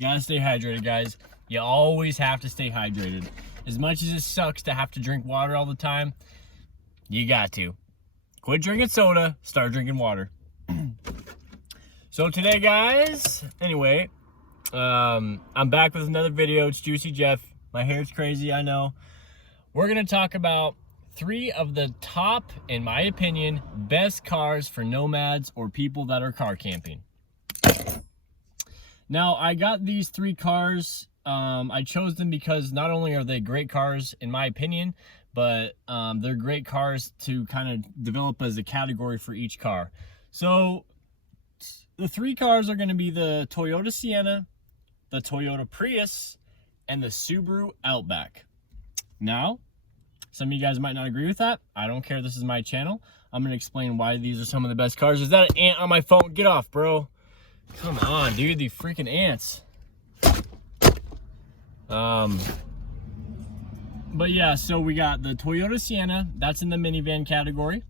Gotta stay hydrated, guys. You always have to stay hydrated. As much as it sucks to have to drink water all the time, you got to. Quit drinking soda, start drinking water. So today, guys, anyway, I'm back with another video. It's Juicy Jeff. My hair's crazy, I know. We're gonna talk about 3 of the top, in my opinion, best cars for nomads or people that are car camping. Now, I got these 3 cars. I chose them because not only are they great cars, in my opinion, but they're great cars to kind of develop as a category for each car. So the 3 cars are going to be the Toyota Sienna, the Toyota Prius, and the Subaru Outback. Now, some of you guys might not agree with that. I don't care. This is my channel. I'm going to explain why these are some of the best cars. Is that an ant on my phone? Get off, bro. Come on, dude. The freaking ants. But yeah, so we got the Toyota Sienna. That's in the minivan category.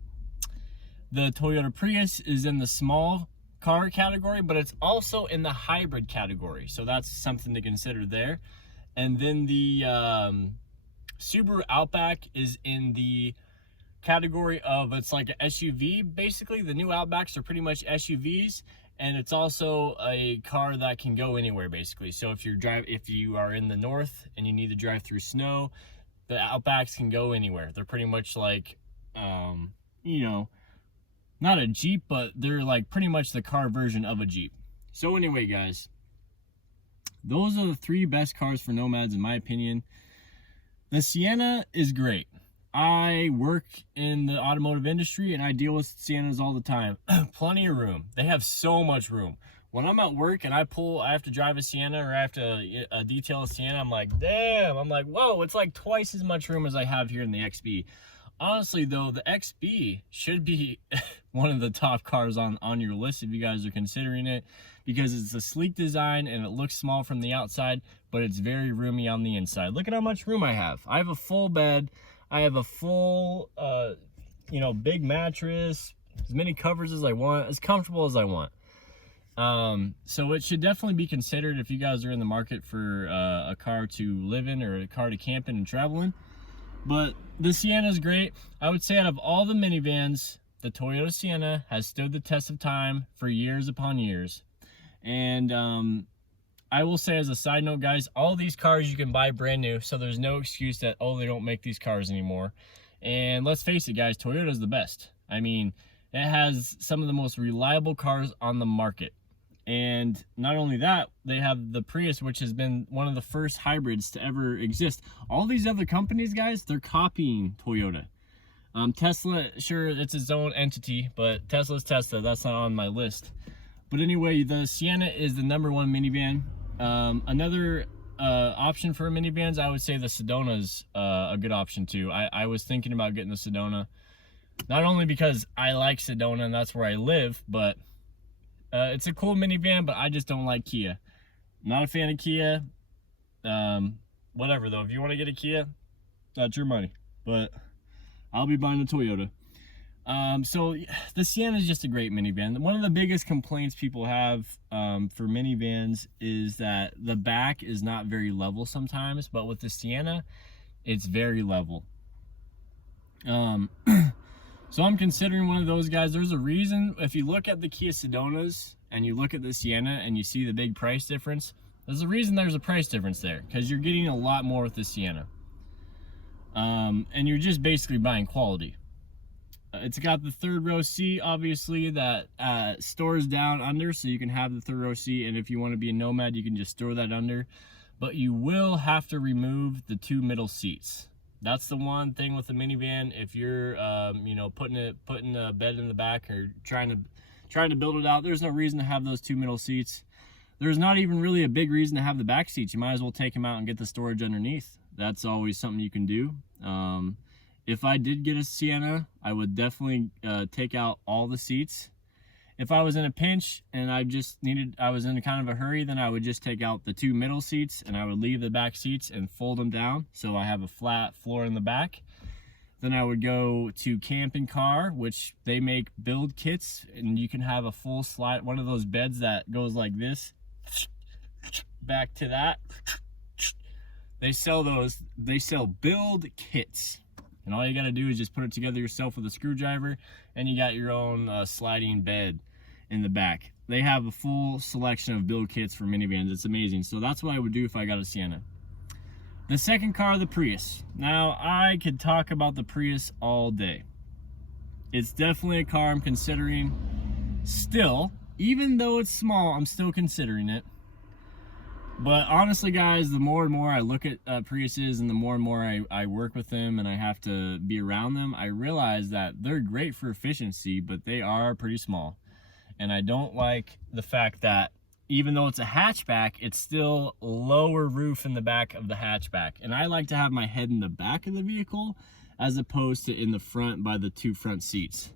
The Toyota Prius is in the small car category, but it's also in the hybrid category. So that's something to consider there. And then the Subaru Outback is in the category of, it's like an SUV. Basically, the new Outbacks are pretty much SUVs, and it's also a car that can go anywhere, basically. So if you are in the north and you need to drive through snow, the Outbacks can go anywhere. They're pretty much like, you know, not a Jeep, but they're like pretty much the car version of a Jeep. So anyway, guys, those are the 3 best cars for nomads, in my opinion. The Sienna is great. I work in the automotive industry and I deal with Siennas all the time. Plenty of room. They have so much room. When I'm at work and I have to drive a Sienna, or I have to detail a Sienna, I'm like, damn. I'm like, whoa, it's like twice as much room as I have here in the XB. Honestly, though, the XB should be one of the top cars on your list if you guys are considering it, because it's a sleek design and it looks small from the outside, but it's very roomy on the inside. Look at how much room I have. I have a full bed. I have a full, you know, big mattress, as many covers as I want, as comfortable as I want. So it should definitely be considered if you guys are in the market for a car to live in or a car to camp in and travel in. But the Sienna is great. I would say out of all the minivans, the Toyota Sienna has stood the test of time for years upon years. And I will say, as a side note, guys, all these cars you can buy brand new, so there's no excuse that, oh, they don't make these cars anymore. And let's face it, guys, Toyota's the best. I mean, it has some of the most reliable cars on the market. And not only that, they have the Prius, which has been one of the first hybrids to ever exist. All these other companies, guys, they're copying Toyota. Tesla, sure, it's its own entity, but Tesla's Tesla. That's not on my list. But anyway, the Sienna is the #1 minivan. Another option for minivans, I would say the Sedona's a good option too. I was thinking about getting the Sedona, not only because I like Sedona and that's where I live, but it's a cool minivan, but I just don't like Kia. Not a fan of Kia. Whatever though, if you want to get a Kia, that's your money. But I'll be buying a Toyota. So the Sienna is just a great minivan. One of the biggest complaints people have for minivans is that the back is not very level sometimes, but with the Sienna, it's very level. So I'm considering one of those guys. There's a reason, if you look at the Kia Sedonas and you look at the Sienna and you see the big price difference, there's a reason there's a price difference there, because you're getting a lot more with the Sienna. And you're just basically buying quality. It's got the 3rd row seat, obviously, that stores down under, so you can have the 3rd row seat, and if you want to be a nomad, you can just store that under. But you will have to remove the 2 middle seats. That's the one thing with the minivan. If you're, you know, putting a bed in the back or trying to build it out, there's no reason to have those 2 middle seats. There's not even really a big reason to have the back seats. You might as well take them out and get the storage underneath. That's always something you can do. If I did get a Sienna, I would definitely take out all the seats. If I was in a pinch and I was in a kind of a hurry, then I would just take out the 2 middle seats and I would leave the back seats and fold them down so I have a flat floor in the back. Then I would go to Camping Car, which they make build kits, and you can have a full slide, one of those beds that goes like this. back to that. They sell build kits. And all you got to do is just put it together yourself with a screwdriver, and you got your own sliding bed in the back. They have a full selection of build kits for minivans. It's amazing. So that's what I would do if I got a Sienna. The second car, the Prius. Now, I could talk about the Prius all day. It's definitely a car I'm considering still. Even though it's small, I'm still considering it. But honestly, guys, the more and more I look at Priuses and the more I work with them and I have to be around them, I realize that they're great for efficiency, but they are pretty small. And I don't like the fact that even though it's a hatchback, it's still lower roof in the back of the hatchback. And I like to have my head in the back of the vehicle as opposed to in the front by the two front seats.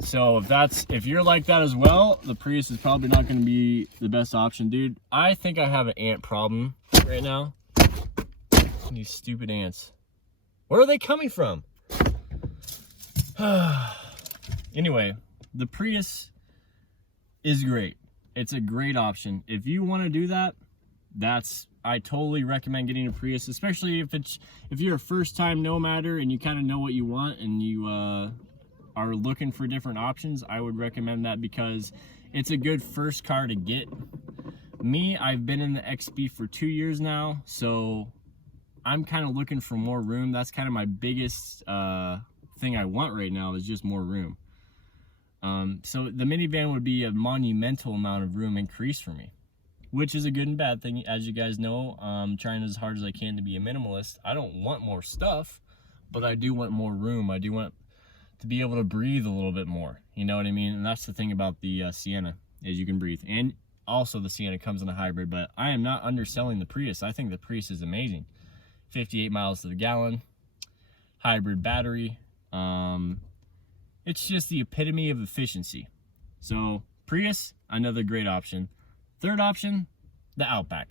So if you're like that as well, the Prius is probably not going to be the best option, dude. I think I have an ant problem right now. These stupid ants. Where are they coming from? Anyway, the Prius is great. It's a great option. If you want to do that, I totally recommend getting a Prius, especially if you're a first-time nomader and you kind of know what you want and you are looking for different options. I would recommend that because it's a good first car to get. Me, I've been in the XB for 2 years now, so I'm kind of looking for more room. That's kind of my biggest thing I want right now is just more room. So the minivan would be a monumental amount of room increase for me, which is a good and bad thing. As you guys know, I'm trying as hard as I can to be a minimalist. I don't want more stuff, but I do want more room. I do want to be able to breathe a little bit more. You know what I mean? And that's the thing about the Sienna, is you can breathe. And also the Sienna comes in a hybrid, but I am not underselling the Prius. I think the Prius is amazing. 58 miles to the gallon, hybrid battery. It's just the epitome of efficiency. So Prius, another great option. Third option, the Outback.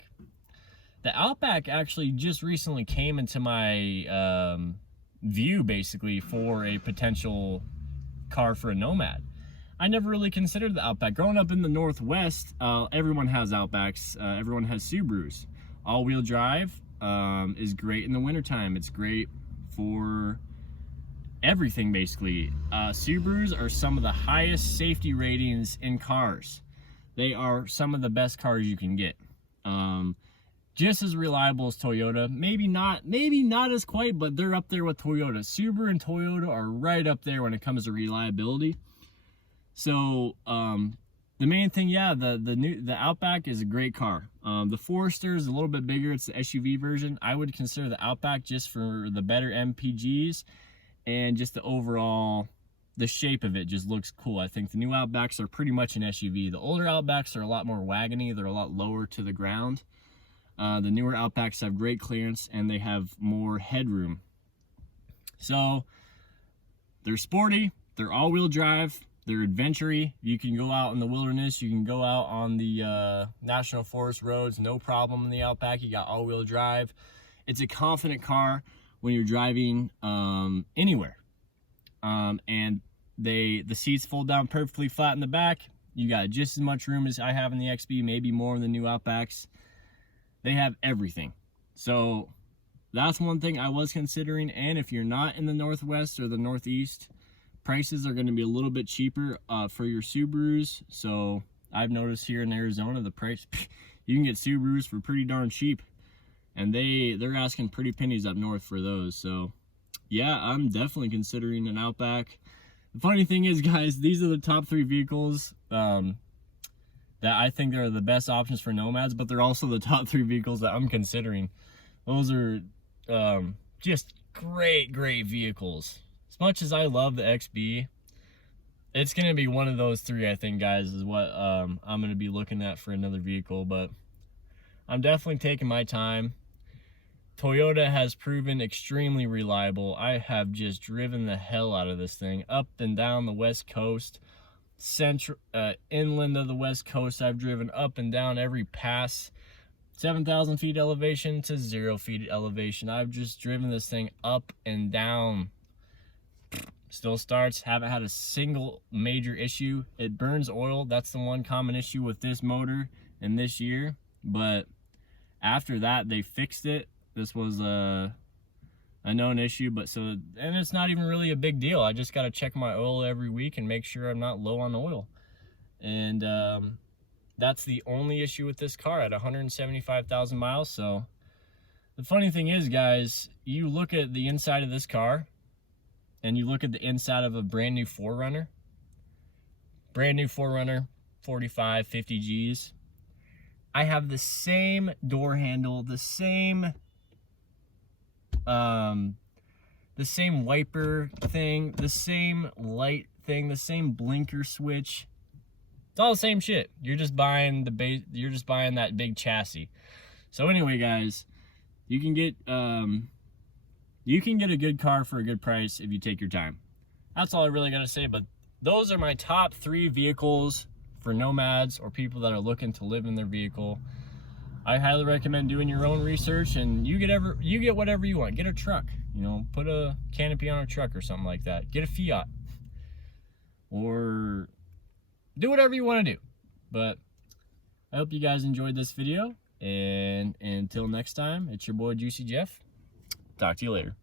The Outback actually just recently came into my view, basically, for a potential car for a Nomad. I never really considered the Outback. Growing up in the Northwest, everyone has Outbacks. Everyone has Subarus. All-wheel drive is great in the wintertime. It's great for everything, basically. Subarus are some of the highest safety ratings in cars. They are some of the best cars you can get. Just as reliable as Toyota. Maybe not as quite, but they're up there with Toyota. Subaru and Toyota are right up there when it comes to reliability. So the main thing, yeah, the Outback is a great car. The Forester is a little bit bigger. It's the SUV version. I would consider the Outback just for the better MPGs and just the overall, the shape of it just looks cool. I think the new Outbacks are pretty much an SUV. The older Outbacks are a lot more wagony. They're a lot lower to the ground. The newer Outbacks have great clearance and they have more headroom. So they're sporty, they're all-wheel drive, they're adventure-y. You can go out in the wilderness, you can go out on the national forest roads, no problem in the Outback. You got all-wheel drive. It's a confident car when you're driving anywhere. And the seats fold down perfectly flat in the back. You got just as much room as I have in the XB, maybe more in the new Outbacks. They have everything. So that's one thing I was considering. And if you're not in the Northwest or the Northeast, prices are going to be a little bit cheaper for your Subarus. So I've noticed here in Arizona, the price, you can get Subarus for pretty darn cheap. And they're asking pretty pennies up north for those. So yeah, I'm definitely considering an Outback. The funny thing is, guys, these are the top 3 vehicles that I think are the best options for nomads, but they're also the top 3 vehicles that I'm considering. Those are just great vehicles. As much as I love the XB, it's going to be one of those 3, I think, guys, is what I'm going to be looking at for another vehicle. But I'm definitely taking my time. Toyota has proven extremely reliable. I have just driven the hell out of this thing up and down the West Coast. Inland of the West Coast, I've driven up and down every pass, 7,000 feet elevation to 0 feet elevation. I've just driven this thing up and down. Still starts. Haven't had a single major issue. It burns oil. That's the one common issue with this motor in this year. But after that, they fixed it. This was a known issue, and it's not even really a big deal. I just got to check my oil every week and make sure I'm not low on oil. And that's the only issue with this car at 175,000 miles. So the funny thing is, guys, you look at the inside of this car and you look at the inside of a brand new 4Runner, 45, 50 G's. I have the same door handle, the same wiper thing, the same light thing, the same blinker switch. It's all the same shit. You're just buying that big chassis. So anyway, guys, you can get a good car for a good price if you take your time. That's all I really gotta say. But those are my top 3 vehicles for nomads or people that are looking to live in their vehicle. I highly recommend doing your own research, and you get whatever you want. Get a truck, you know, put a canopy on a truck or something like that. Get a Fiat, or do whatever you want to do. But I hope you guys enjoyed this video, and until next time, it's your boy Juicy Jeff. Talk to you later.